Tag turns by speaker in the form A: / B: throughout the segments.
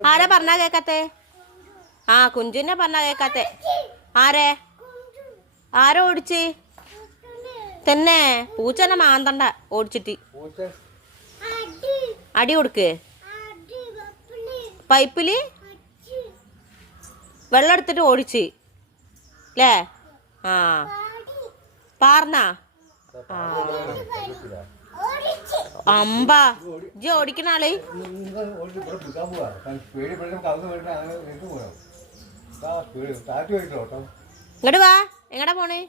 A: ആരാ പറഞ്ഞാ കേക്കത്തെ? ആ കുഞ്ചുനെ പറഞ്ഞാ കേക്കത്തെ. ആരെ? ആരോ ഓടിച്ച്? തന്നെ. പൂച്ചനെ മാന്തണ്ട ഓടിച്ചിട്ട്. അടി കൊടുക്ക്. പൈപ്പിൽ വെള്ളം എടുത്തിട്ട് ഓടിച്ച്. അല്ലേ ആ. പാർന്നാ? ആ. അമ്പ. ഇജ്ജ് ഓടിക്കണ ആൾ. ഇങ്ങോട്ട് വാ. എങ്ങടാ പോണേ?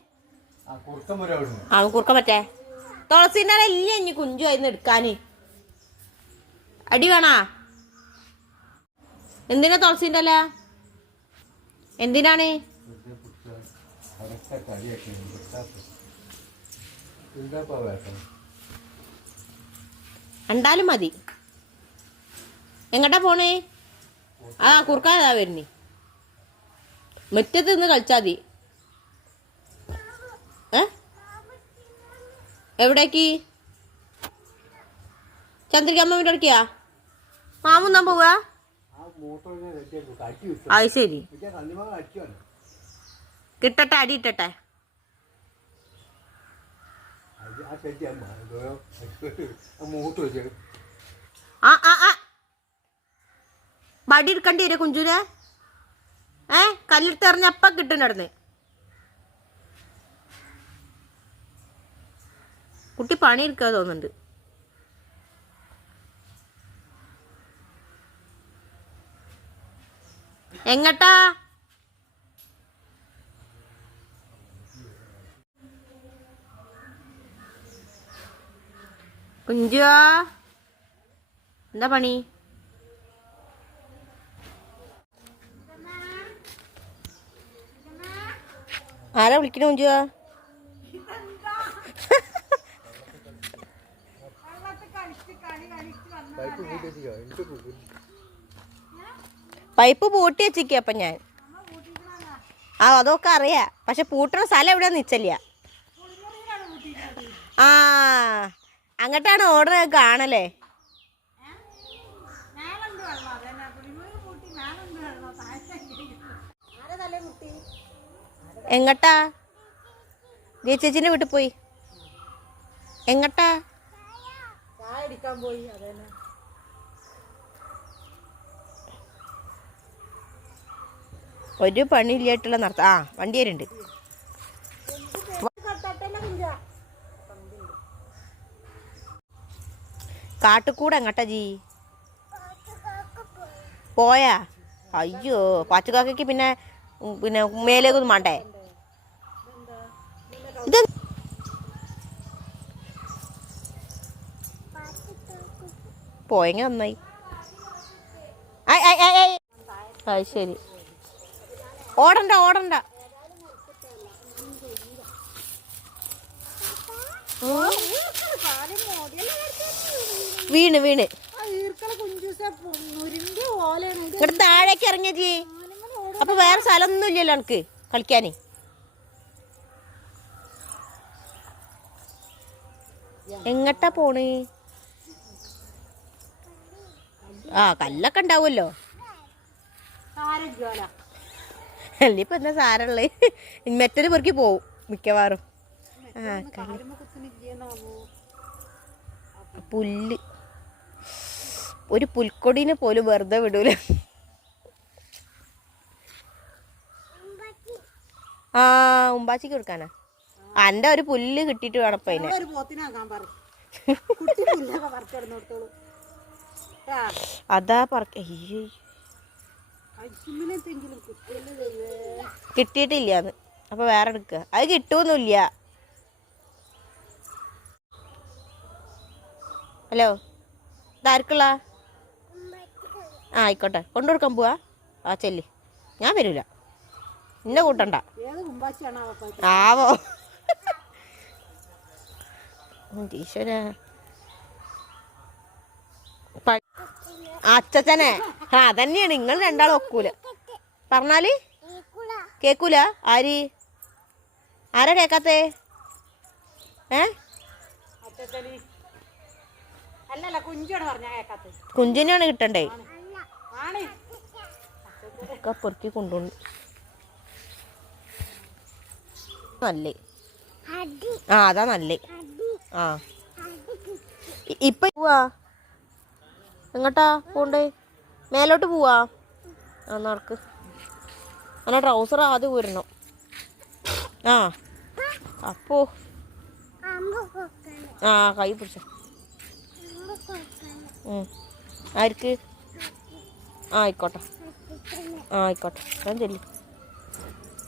A: അവൻ കുറുക്ക പറ്റേ തുളസിന്റെ ഇല ഇല്ല ഇനി കുഞ്ചു ആയിരുന്നു എടുക്കാന്. അടി വേണാ. എന്തിനാ തുളസിന്റെ അല്ല എന്തിനാണ്? രണ്ടാലും മതി. എങ്ങട്ടാ പോണേ? ആ കുറുക്കാതാ വരുന്നേ. മുറ്റത്ത് നിന്ന് കളിച്ചാ മതി. ഏ? എവിടേക്ക്? ചന്ദ്രികമ്മ വീട് ഇടക്കിയാ മാമുന്നാ പോവാ. അത് ശരി. കിട്ടട്ടെ അടി ഇട്ടട്ടെ. ആ എടുക്കണ്ടി വരും കുഞ്ചൂരെ ഏ കല്ലെടുത്ത് എറിഞ്ഞപ്പ കിട്ടുന്നുടന്ന് കുട്ടി പണി എടുക്കാ തോന്നുന്നുണ്ട്. എങ്ങട്ടാ? കുഞ്ചുവാ എന്താ പണി? ആരാ വിളിക്കണ കുഞ്ചുവാ പൈപ്പ് പൂട്ടി വെച്ചിക്ക അപ്പൊ ഞാൻ. ആ അതൊക്കെ അറിയാ. പക്ഷെ പൂട്ടുന്ന സ്ഥലം എവിടെയാന്ന് നിച്ചല്ല ആ. അങ്ങോട്ടാണ് ഓർഡർ കാണലേ. എങ്ങട്ടാ? ചേച്ചിന്റെ വീട്ടിൽ പോയി. എങ്ങട്ടാ? പോയി ഒരു പണിയില്ലായിട്ടുള്ള നടത്ത ആ വണ്ടി വരുന്നുണ്ട് കാട്ടുകൂടെ എങ്ങട്ടാ ജി? പോയാ? അയ്യോ പാച്ചുകാക്കയ്ക്ക് പിന്നെ പിന്നെ മേലേക്കൊന്നും വേണ്ടേ ഇത് പോയെങ്കിൽ നന്നായി. അത് ശരി. ഓടണ്ട ഓടണ്ട. ഉം. വീണ് വീണ്. ഇവിടെ താഴേക്ക് ഇറങ്ങിയ ജി. അപ്പൊ വേറെ സ്ഥലമൊന്നും ഇല്ലല്ലോ എനിക്ക് കളിക്കാന്. എങ്ങട്ടാ പോണ്? ആ കല്ലൊക്കെ ഉണ്ടാവുമല്ലോ. അല്ലിപ്പോ എന്താ സാരമുള്ളേ? മെറ്റൽ പൊറുക്കി പോവും മിക്കവാറും. ആ കല്ല്. പുല്ല്. ഒരു പുൽക്കൊടിനെ പോലും വെറുതെ വിടൂല. ആ ഉമ്പാച്ചിക്ക് കൊടുക്കാനാ? അന്റെ ഒരു പുല്ല് കിട്ടിയിട്ട് വേണം ഇപ്പൊ അതിനെ അതാ പറക്ക
B: കിട്ടിയിട്ടില്ല
A: അത് അപ്പൊ വേറെ എടുക്കുക അത് കിട്ടുമൊന്നുമില്ല ഹലോ? ഇതാർക്കുള്ള? ആ ആയിക്കോട്ടെ. കൊണ്ടുകൊടുക്കാൻ പോവാ. ആ ചെല്ലി. ഞാൻ വരൂല. എന്നെ കൂട്ടണ്ട. ആവോ. ഈശ്വര. അച്ഛനെ ആ അതന്നെയാണ്. നിങ്ങൾ രണ്ടാളും ഒക്കൂല. പറഞ്ഞാൽ? കേക്കൂല? ആര്? ആരാ കേക്കാത്തേ? ഏ?
B: കുഞ്ചിനെയാണ്
A: കുഞ്ചിനാണ് കിട്ടണ്ടേ ഒക്കെ കൊണ്ടുപോകുന്നു നല്ലേ. ആ അതാ നല്ലേ. ആ. ഇപ്പൊ പോവാ. എങ്ങോട്ടാ പോണ്ടേ? മേലോട്ട് പോവാ. ആ നടക്ക്. അങ്ങനെ ട്രൗസർ ആദ്യം ഊരണം. ആ. അപ്പോ. ആ കൈ പിടിച്ച. ആർക്ക്? ആയിക്കോട്ടെ. ആയിക്കോട്ടെ. ഞാൻ ചൊല്ലി.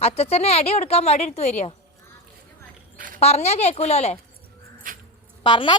A: അച്ചച്ചനെ അടി കൊടുക്കാൻ വടി എടുത്ത് വരിക. പറഞ്ഞാ കേക്കൂലോ അല്ലേ? പറഞ്ഞാ